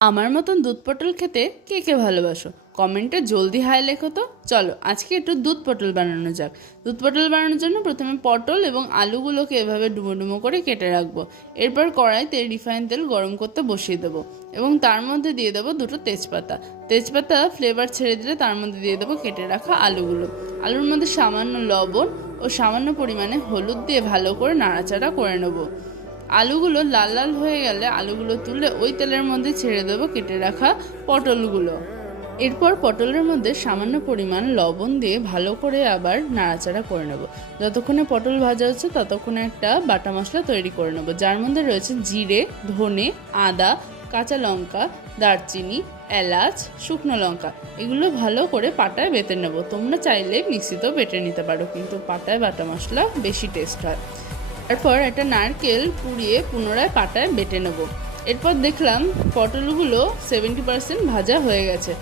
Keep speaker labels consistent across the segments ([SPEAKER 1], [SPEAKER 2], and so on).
[SPEAKER 1] আমার মতন দুধ পটল খেতে কে কে ভালোবাসো? কমেন্টে জলদি হাই লেখো তো। চলো, আজকে একটু দুধ পটল বানানো যাক। দুধ পটল বানানোর জন্য প্রথমে পটল এবং আলুগুলোকে এভাবে ডুমো ডুমো করে কেটে রাখব। এরপর কড়াইতে রিফাইন তেল গরম করতে বসিয়ে দেবো এবং তার মধ্যে দিয়ে দেবো দুটো তেজপাতা। তেজপাতা ফ্লেভার ছেড়ে দিলে তার মধ্যে দিয়ে দেবো কেটে রাখা আলুগুলো। আলুর মধ্যে সামান্য লবণ ও সামান্য পরিমাণে হলুদ দিয়ে ভালো করে নাড়াচাড়া করে নেব। আলুগুলো লাল লাল হয়ে গেলে আলুগুলো তুলে ওই তেলের মধ্যে ছেড়ে দেবো, কেটে রাখা পটলগুলো। এরপর পটলের মধ্যে সামান্য পরিমাণ লবণ দিয়ে ভালো করে আবার নাড়াচাড়া করে নেব। যতক্ষণে পটল ভাজা হচ্ছে ততক্ষণে একটা বাটা মশলা তৈরি করে নেব। যার মধ্যে রয়েছে জিরে, ধনে, আদা, কাঁচা লঙ্কা, দারচিনি, এলাচ, শুকনো লঙ্কা। এগুলো ভালো করে পাটায় বেটে নেব। তোমরা চাইলে মিক্সিতেও বেটে নিতে পারো, কিন্তু পাটায় বাটা মশলা বেশি টেস্ট হয়। তারপর একটা নারকেল পুড়িয়ে পুনরায় পাটায় বেটে নেব। এরপর দেখলাম পটলগুলো সেভেন্টি পার্সেন্ট ভাজা হয়ে গেছে।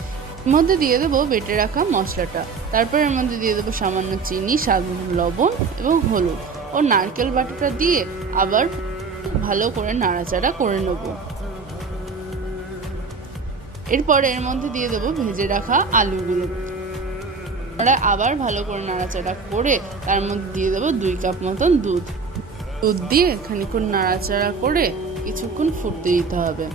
[SPEAKER 1] এর মধ্যে দিয়ে দেবো বেটে রাখা মশলাটা। তারপর এর মধ্যে দিয়ে দেবো সামান্য চিনি, স্বাদ লবণ এবং হলুদ। ও নারকেল বাটাটা দিয়ে আবার ভালো করে নাড়াচাড়া করে নেব। এরপর এর মধ্যে দিয়ে দেবো ভেজে রাখা আলুগুলো। আবার ভালো করে নাড়াচাড়া করে তার মধ্যে দিয়ে দেবো দুই কাপ মতন দুধ। দুধ দিয়ে খানিক্ষণ নাড়াচাড়া করে কিছুক্ষণ ফুটতে দিতে হবে।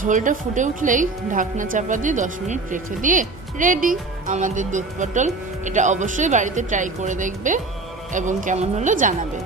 [SPEAKER 1] ঝোলটা ফুটে উঠলেই ঢাকনা চাপা দিয়ে দশ মিনিট রেখে দিয়ে রেডি আমাদের দুধ পটল এটা অবশ্যই বাড়িতে ট্রাই করে দেখবে এবং কেমন হলো জানাবে।